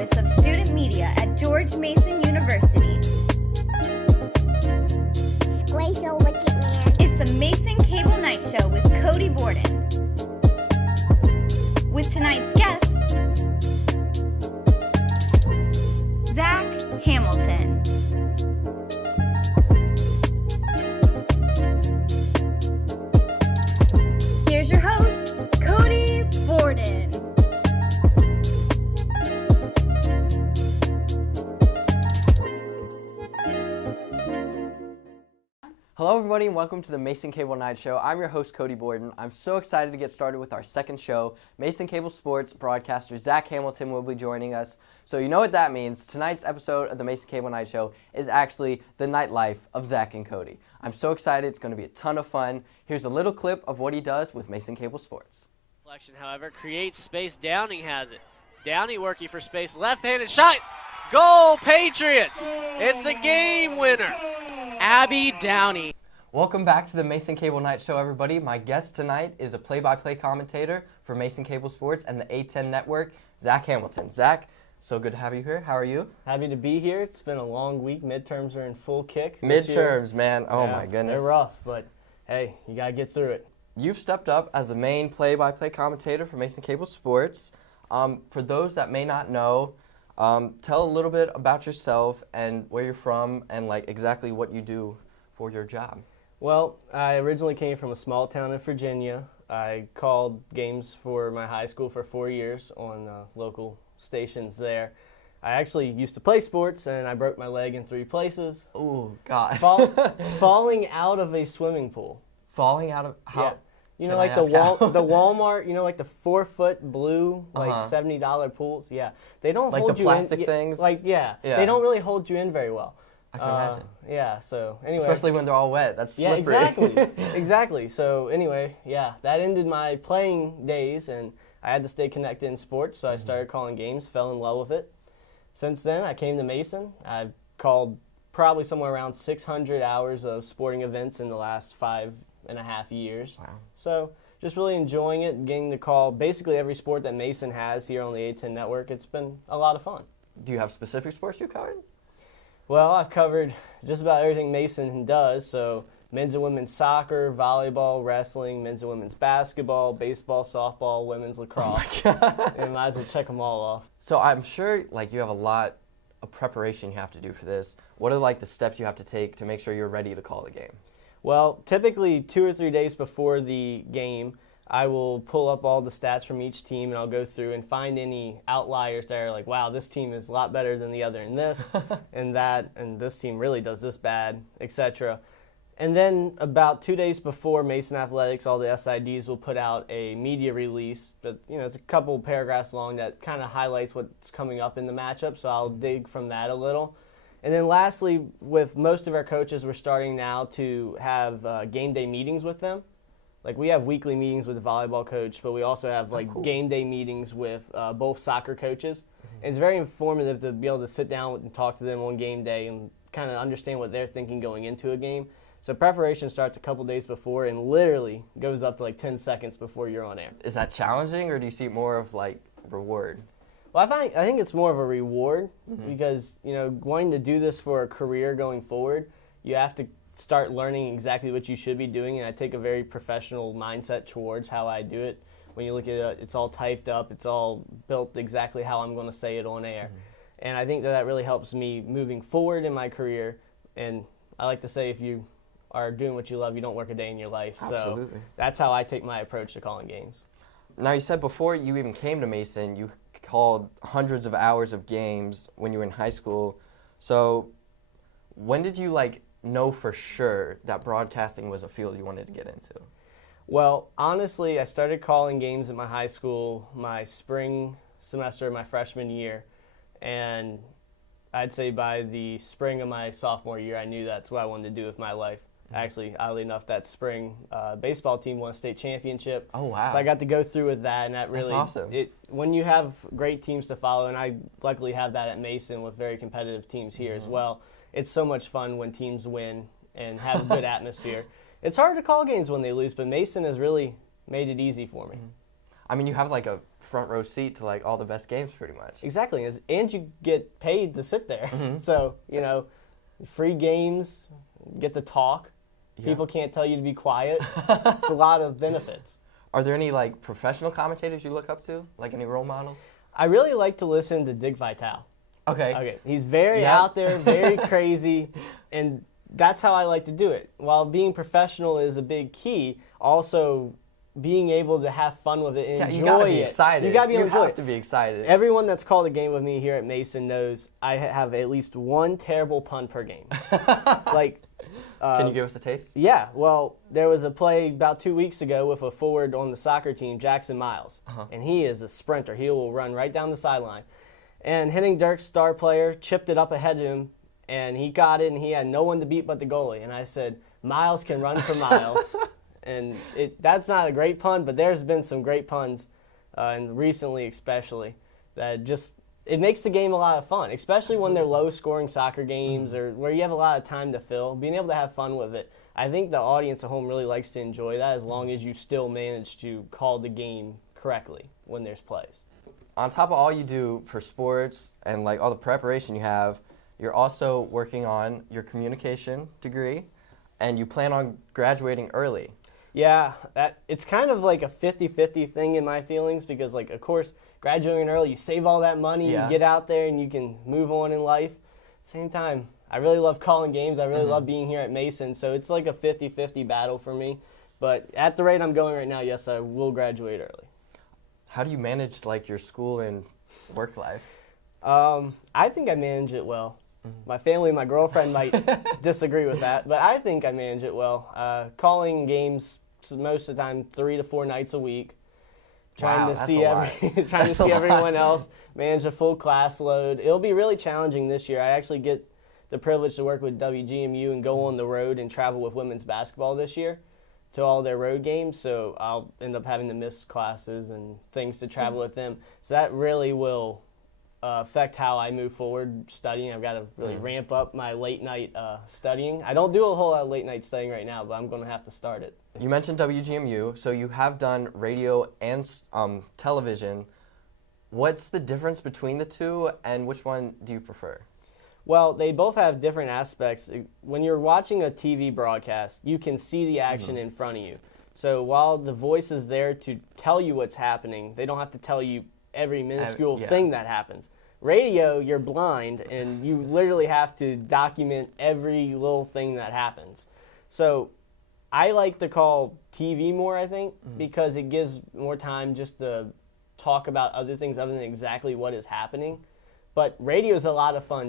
Office of Student Media at George Mason University. Squisho, look at me. It's the Mason Cable Night Show with Cody Borden. With tonight's guest, Zach Hamilton. Here's your host, Cody Borden. Hello everybody and welcome to the Mason Cable Night Show. I'm your host Cody Borden. I'm so excited to get started with our second show. Mason Cable Sports broadcaster Zach Hamilton will be joining us. So you know what that means. Tonight's episode of the Mason Cable Night Show is actually the nightlife of Zach and Cody. I'm so excited. It's going to be a ton of fun. Here's a little clip of what he does with Mason Cable Sports. Deflection, however, creates space. Downing has it. Downing working for space. Left-handed shot. Goal, Patriots. It's the game winner. Abby Downey. Welcome back to the Mason Cable Night Show, everybody. My guest tonight is a play-by-play commentator for Mason Cable Sports and the A10 Network, Zach Hamilton. Zach, so good to have you here. How are you? Happy to be here. It's been a long week. Midterms are in full kick this year. Midterms, man. Oh, Yeah, my goodness. They're rough, but hey, you got to get through it. You've stepped up as the main play-by-play commentator for Mason Cable Sports. For those that may not know, tell a little bit about yourself and where you're from and like exactly what you do for your job. Well, I originally came from a small town in Virginia. I called games for my high school for 4 years on local stations there. I actually used to play sports, and I broke my leg in 3 places. Oh, God. Falling out of a swimming pool. Falling out of how? Yeah. You know, Can like I the ask how? the Walmart, you know, like the 4-foot blue, like Uh-huh. $70 pools. Yeah, they don't Like hold the you plastic in. things? Like Yeah. they don't really hold you in very well. I can imagine. Yeah. So anyway, Especially when they're all wet. That's yeah, slippery. exactly. So anyway, yeah, that ended my playing days, and I had to stay connected in sports. So I started calling games, fell in love with it. Since then, I came to Mason. I've called probably somewhere around 600 hours of sporting events in the last 5.5 years. Wow. So just really enjoying it, getting to call basically every sport that Mason has here on the A10 Network. It's been a lot of fun. Do you have specific sports you covered? Well, I've covered just about everything Mason does, so men's and women's soccer, volleyball, wrestling, men's and women's basketball, baseball, softball, women's lacrosse. And might as well check them all off. So I'm sure like you have a lot of preparation you have to do for this. What are like the steps you have to take to make sure you're ready to call the game? Well, typically 2 or 3 days before the game, I will pull up all the stats from each team, and I'll go through and find any outliers that are like, wow, this team is a lot better than the other in this and that, and this team really does this bad, etc. And then about 2 days before Mason Athletics, all the SIDs will put out a media release that, you know, it's a couple paragraphs long that kind of highlights what's coming up in the matchup, so I'll dig from that a little. And then lastly, with most of our coaches, we're starting now to have game day meetings with them. Like we have weekly meetings with the volleyball coach, but we also have like game day meetings with both soccer coaches. And it's very informative to be able to sit down and talk to them on game day and kind of understand what they're thinking going into a game. So preparation starts a couple days before and literally goes up to like 10 seconds before you're on air. Is that challenging or do you see more of like reward? Well, I think it's more of a reward because, you know, wanting to do this for a career going forward, you have to start learning exactly what you should be doing, and I take a very professional mindset towards how I do it. When you look at it, it's all typed up, it's all built exactly how I'm going to say it on air. And I think that really helps me moving forward in my career. And I like to say if you are doing what you love, you don't work a day in your life. Absolutely. So that's how I take my approach to calling games. Now you said before you even came to Mason, you called hundreds of hours of games when you were in high school. So when did you like know for sure that broadcasting was a field you wanted to get into? Well, honestly, I started calling games at my high school my spring semester of my freshman year, and I'd say by the spring of my sophomore year, I knew that's what I wanted to do with my life. Actually, oddly enough, that spring baseball team won a state championship. Oh, wow. So I got to go through with that, and that really, That's awesome. When you have great teams to follow, and I luckily have that at Mason with very competitive teams here as well, it's so much fun when teams win and have a good atmosphere. It's hard to call games when they lose, but Mason has really made it easy for me. I mean, you have like a front row seat to like all the best games pretty much. Exactly, and you get paid to sit there. Mm-hmm. So, free games, get to talk. Yeah. People can't tell you to be quiet. It's a lot of benefits. Are there any like professional commentators you look up to? Like any role models? I really like to listen to Dick Vitale. Okay. He's very out there, very crazy, and that's how I like to do it. While being professional is a big key, also being able to have fun with it and enjoy it. You gotta be excited. You gotta be able to enjoy have to be excited. Everyone that's called a game with me here at Mason knows I have at least one terrible pun per game. Can you give us a taste? Yeah, well, there was a play about 2 weeks ago with a forward on the soccer team, Jackson Miles, and he is a sprinter. He will run right down the sideline. And Henning Dirk's star player chipped it up ahead of him, and he got it, and he had no one to beat but the goalie. And I said, Miles can run for miles. And that's not a great pun, but there's been some great puns, and recently especially, that just it makes the game a lot of fun, especially when they're low-scoring soccer games or where you have a lot of time to fill. Being able to have fun with it, I think the audience at home really likes to enjoy that as long as you still manage to call the game correctly when there's plays. On top of all you do for sports and like all the preparation you have, you're also working on your communication degree, and you plan on graduating early. Yeah, it's kind of like a 50-50 thing in my feelings because, like, of course, graduating early, you save all that money, you get out there, and you can move on in life. Same time, I really love calling games. I really love being here at Mason, so it's like a 50-50 battle for me. But at the rate I'm going right now, yes, I will graduate early. How do you manage like your school and work life? I think I manage it well. My family, my girlfriend might disagree with that, but I think I manage it well. Calling games most of the time 3 to 4 nights a week. Trying to see everyone else, manage a full class load. It'll be really challenging this year. I actually get the privilege to work with WGMU and go on the road and travel with women's basketball this year to all their road games, so I'll end up having to miss classes and things to travel with them. So that really will affect how I move forward studying. I've got to really ramp up my late night studying. I don't do a whole lot of late night studying right now, but I'm going to have to start it. You mentioned WGMU, so you have done radio and television. What's the difference between the two, and which one do you prefer? Well, they both have different aspects. When you're watching a TV broadcast, you can see the action in front of you. So while the voice is there to tell you what's happening, they don't have to tell you every minuscule thing that happens. Radio, you're blind, and you literally have to document every little thing that happens. So I like to call TV more, I think, because it gives more time just to talk about other things other than exactly what is happening. But radio is a lot of fun,